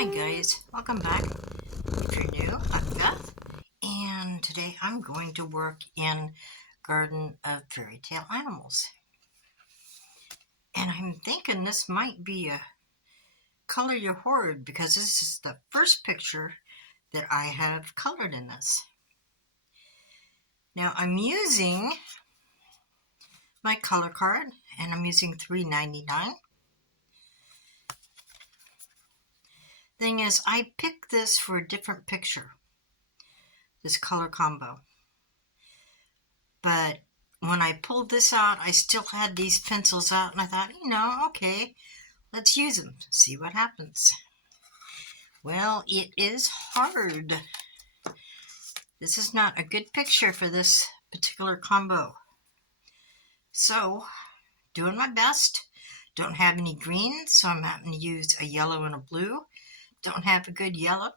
Hi guys, welcome back. If you're new, I'm Beth, and today I'm going to work in Garden of Fairytale Animals. And I'm thinking this might be a color your horde because this is the first picture that I have colored in this. Now I'm using my color card and I'm using $3.99. Thing is, I picked this for a different picture, this color combo. But when I pulled this out, I still had these pencils out, and I thought, okay, let's use them, see what happens. Well, it is hard. This is not a good picture for this particular combo. So, doing my best. Don't have any green, so I'm having to use a yellow and a blue. Don't have a good yellow.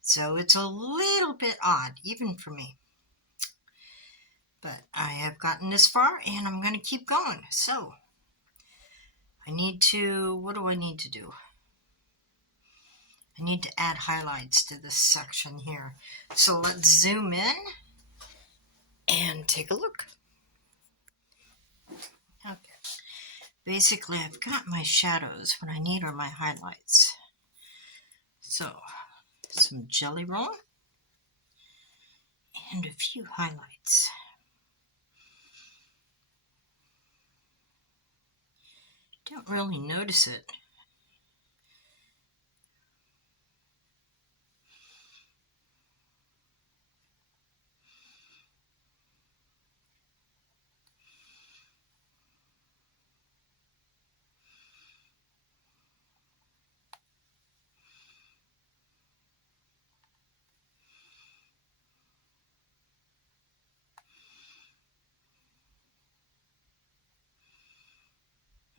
So it's a little bit odd, even for me. But I have gotten this far, and I'm going to keep going. So, what do I need to do? I need to add highlights to this section here. So let's zoom in and take a look. Okay. Basically, I've got my shadows. What I need are my highlights. So, some jelly roll and a few highlights. Don't really notice it.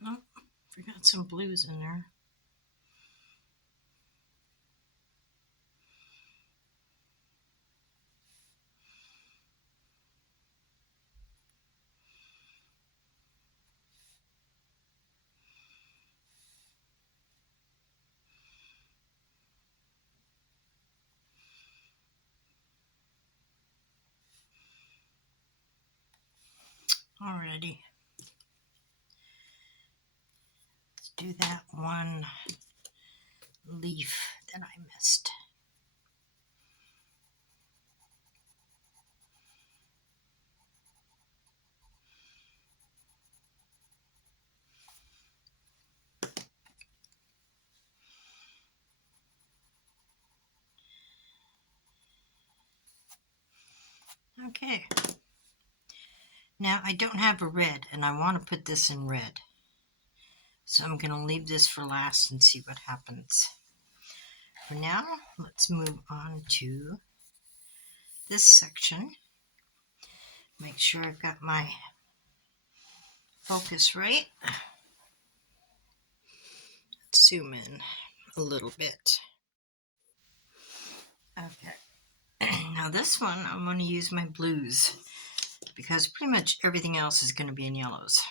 Oh, forgot some blues in there. Alrighty. Let's do that one leaf that I missed. Okay. Now I don't have a red, and I want to put this in red. So I'm going to leave this for last and see what happens. For now, let's move on to this section. Make sure I've got my focus right. Let's zoom in a little bit. Okay. Now this one, I'm going to use my blues because pretty much everything else is going to be in yellows.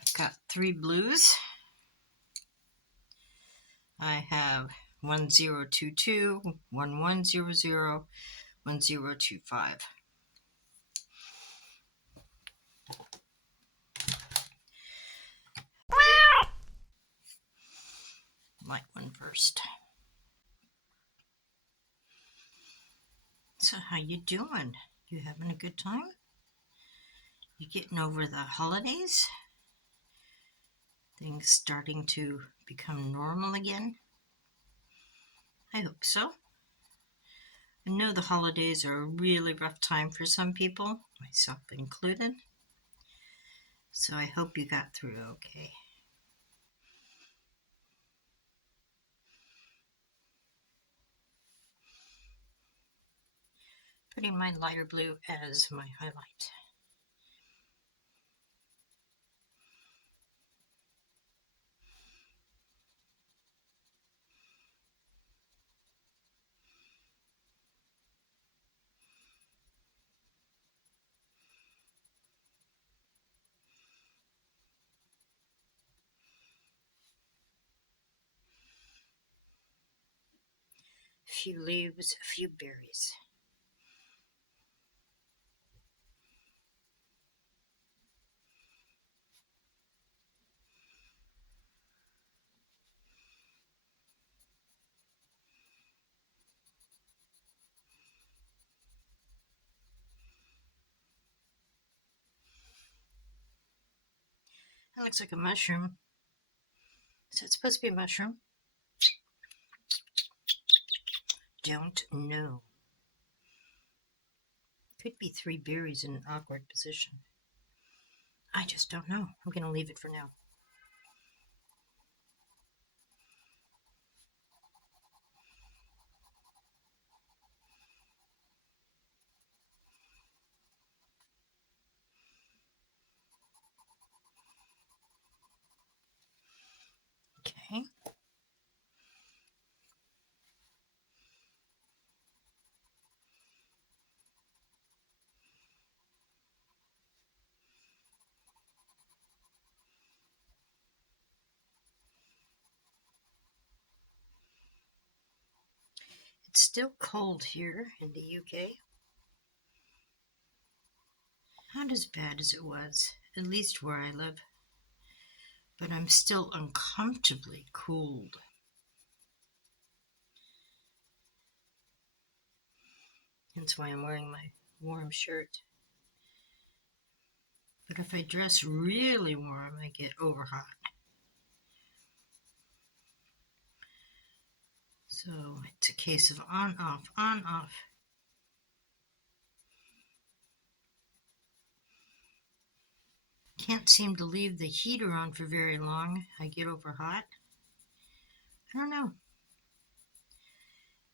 I've got 3 blues. I have 1022, 1100, 1025. Light one first. So how you doing? You having a good time? You getting over the holidays? Things starting to become normal again? I hope so. I know the holidays are a really rough time for some people, myself included. So I hope you got through okay. Putting my lighter blue as my highlight. few leaves, a few berries. That looks like a mushroom. Is that supposed to be a mushroom? Don't know. Could be 3 berries in an awkward position. I just don't know. I'm going to leave it for now. Okay. It's still cold here in the UK. Not as bad as it was, at least where I live. But I'm still uncomfortably cold. That's why I'm wearing my warm shirt. But if I dress really warm, I get over hot. So it's a case of on, off, on, off. Can't seem to leave the heater on for very long. I get over hot. I don't know.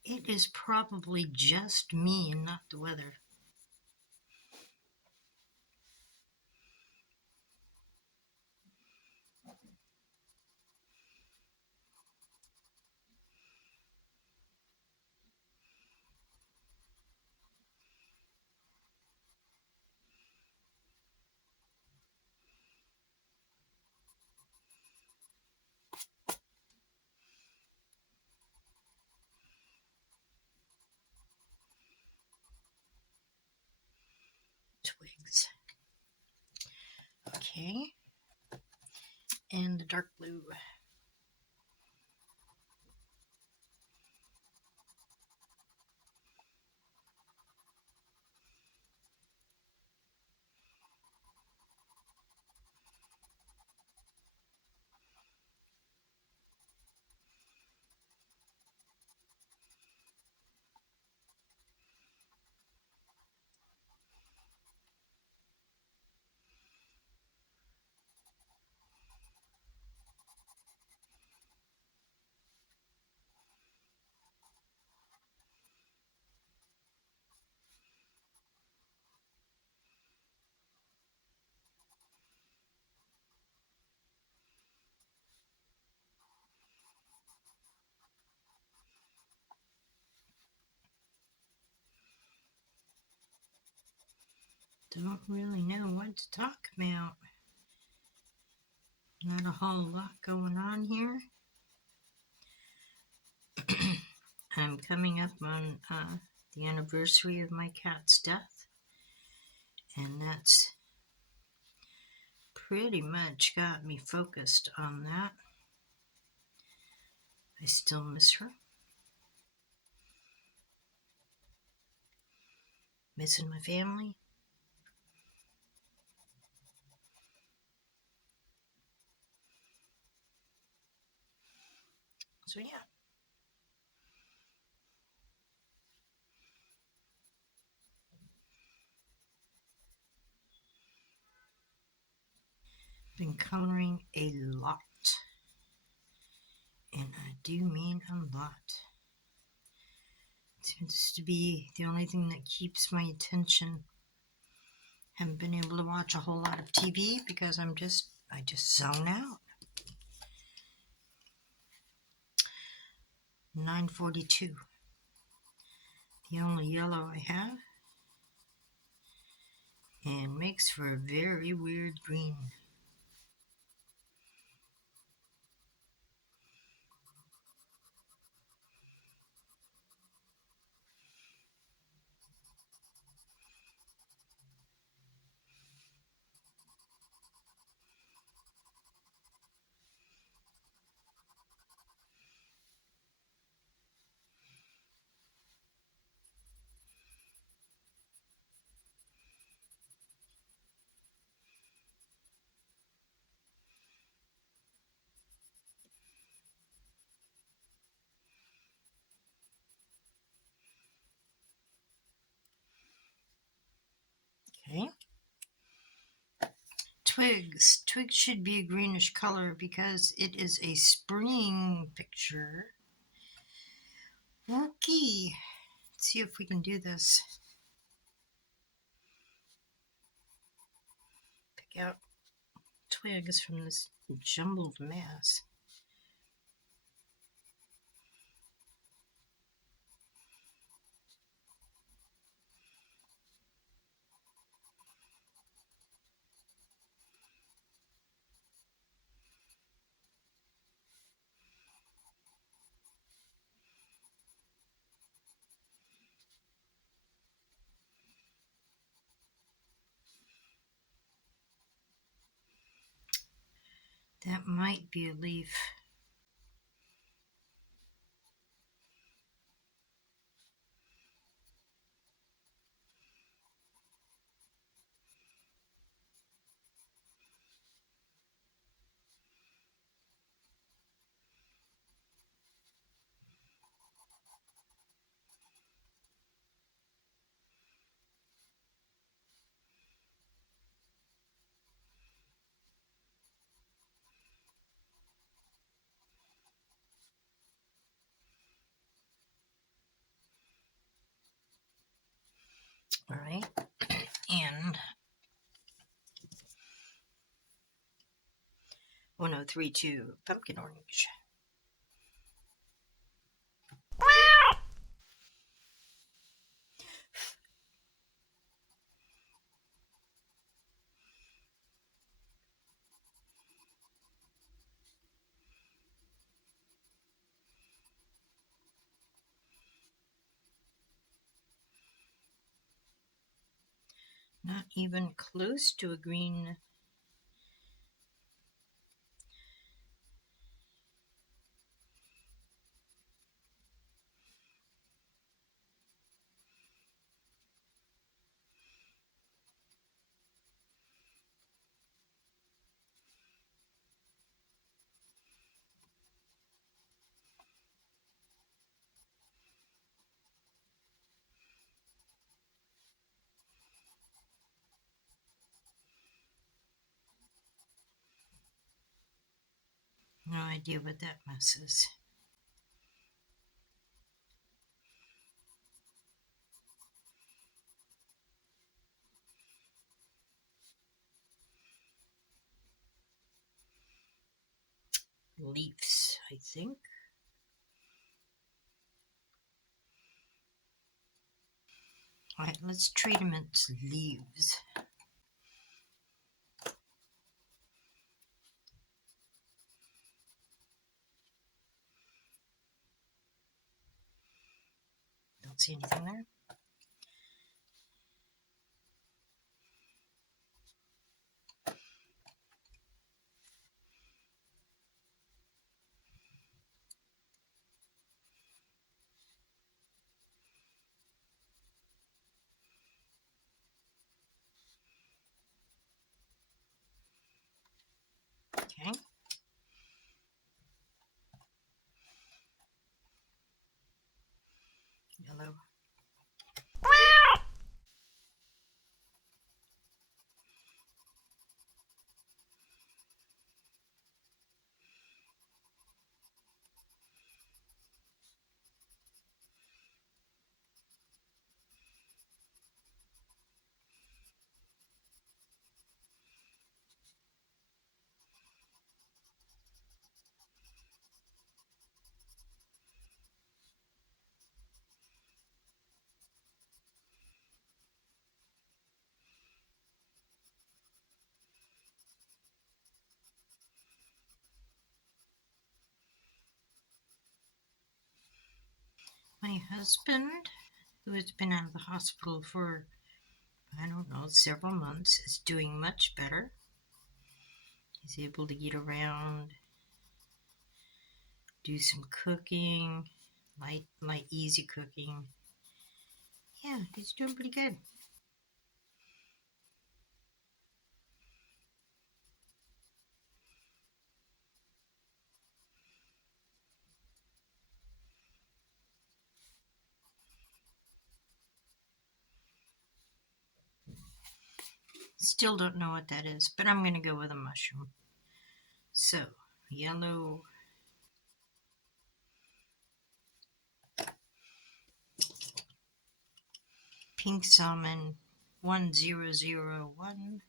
It is probably just me and not the weather. Twigs. Okay. And the dark blue. Don't really know what to talk about. Not a whole lot going on here. I'm coming up on the anniversary of my cat's death, and that's pretty much got me focused on that. I still miss her. Missing my family. So yeah. Been coloring a lot. And I do mean a lot. It seems to be the only thing that keeps my attention. Haven't been able to watch a whole lot of TV because I just zone out. 9:42. The only yellow I have. And makes for a very weird green. twigs. Twigs should be a greenish color because it is a spring picture. Okay, let's see if we can do this. Pick out twigs from this jumbled mess. That might be a leaf. All right, and 1032 pumpkin orange. Not even close to a green. No idea what that mess is. Leaves, I think. All right, let's treat them as leaves. Don't see anything there. Okay. Yellow. My husband, who has been out of the hospital for, I don't know, several months, is doing much better. He's able to get around, do some cooking, light, easy cooking. Yeah, he's doing pretty good. Still don't know what that is, but I'm going to go with a mushroom. So, yellow. Pink salmon 1001.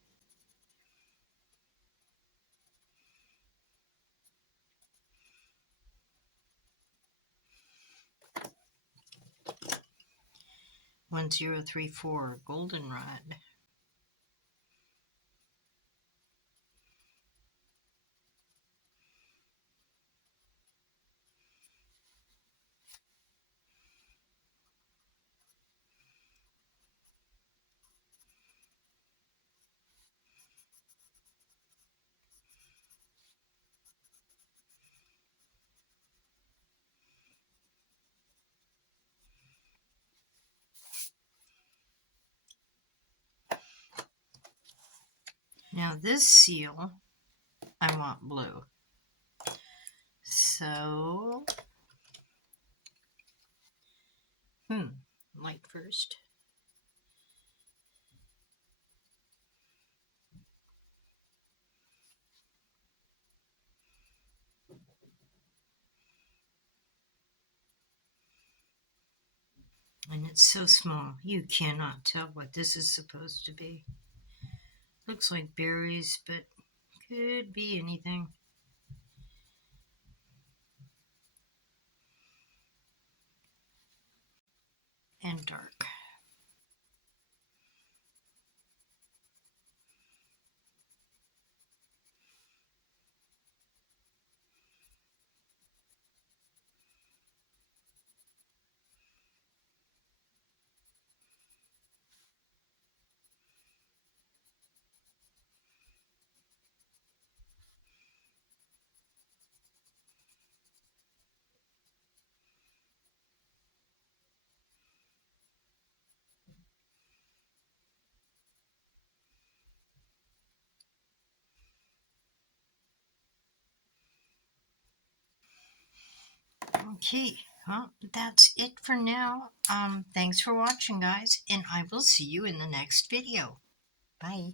One 1034 goldenrod. Now this seal, I want blue. So, light first. And it's so small, you cannot tell what this is supposed to be. Looks like berries, but could be anything. And dark. Okay, well, that's it for now. Thanks for watching, guys, and I will see you in the next video. Bye.